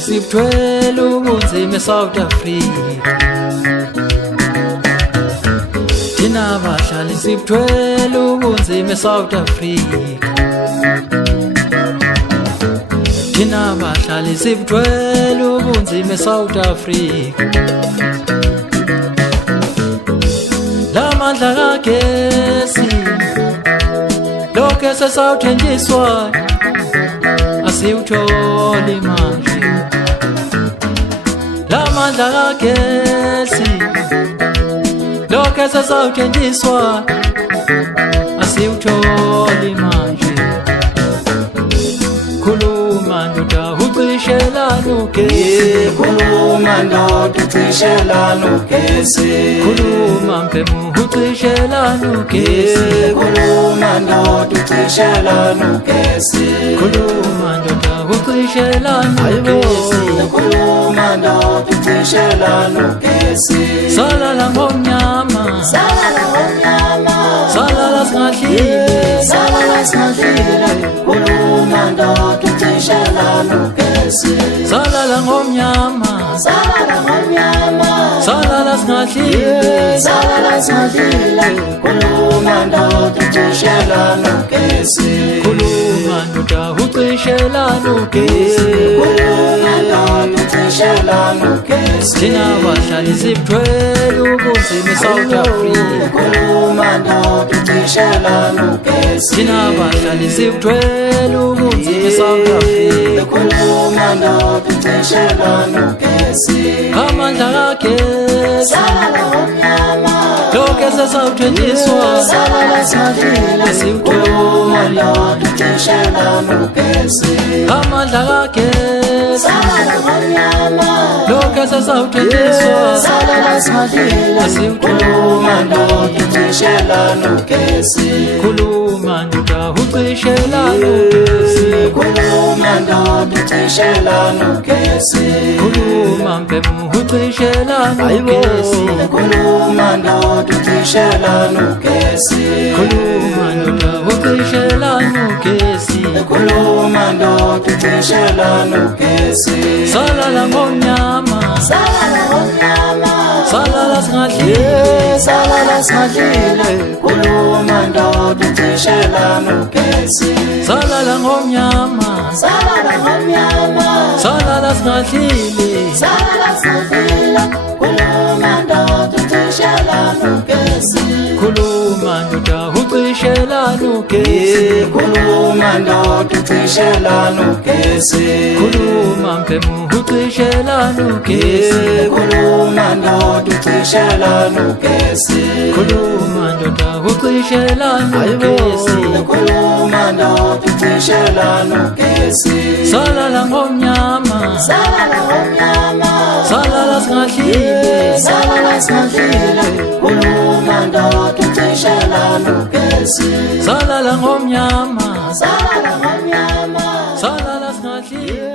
sibthwele ubunzima eSouth Africa. Thina bahlali sibthwele ubunzima eSouth Africa. Thina bahlali sibthwele ubunzima eSouth Africa. Lamandla kagesi lokho sesawuthenjiswa asiwutholi manje. Lamandla kagesi lokho sesawuthenjiswa asiwutholi manje. Khuluma ndoda ucishelana ugesi, khuluma ndoda ucishelana ugesi, khuluma mphemu ucishelana ugesi, khuluma ndoda ucishelana ugesi, khuluma ndoda ucishelana ugesi, khuluma ndoda ucishelana ugesi. Salala ngomnyama, salala ngomnyama, salala singadlile, salala singadlile, khuluma ndoda ucishelana ugesi. salala ngomnyama, salala ngomnyama, salala singadlile, salala singadlile, khuluma ndoda ucishelana ugesi, khuluma ndoda ucishelana ugesi, khuluma ndoda ucishelana ugesi. thina bahlali sibthwele ubunzima eSouth Africa. khuluma ndoda ucishelana ugesi, Thina bahlali sibthwele ubunzima eSouth Africa. khuluma ndoda ucishelana ugesi. Amandla kagesi salala ngomnyama, lokho sesawuthenjiswa salala singadlile, khuluma ndoda ucishelana ugesi. amandla kagesi salala ngomnyama, lokho sesawuthenjiswa salala singadlile, khuluma ndoda ucishelana ugesi. khuluma ndoda ucishelana ugesi, khuluma ndoda ucishelana ugesi, khuluma mphemu ucishelana ugesi, khuluma ndoda ucishelana ugesi, khuluma ndoda ucishelana ugesi, khuluma ndoda ucishelana ugesi. salala ngomnyama, salala ngomnyama, salala singadlile, salala singadlile, khuluma ndoda ucishelana ugesi. salala ngomnyama, salala ngomnyama, salala singadlile, salala singadlile, khuluma ndoda ucishelana ugesi. khuluma ndoda ucishelana ugesi, khuluma ndoda ucishelana ugesi, khuluma mphemu ucishelana ugesi, khuluma ndoda ucishelana ugesi, khuluma ndoda ucishelana ugesi, khuluma ndoda ucishelana ugesi. salala ngomnyama, salala ngomnyama, salala singadlile, salala singadlile, khuluma ndoda ucishelana ugesi. salala ngomnyama, salala ngomnyama, salala singadlile.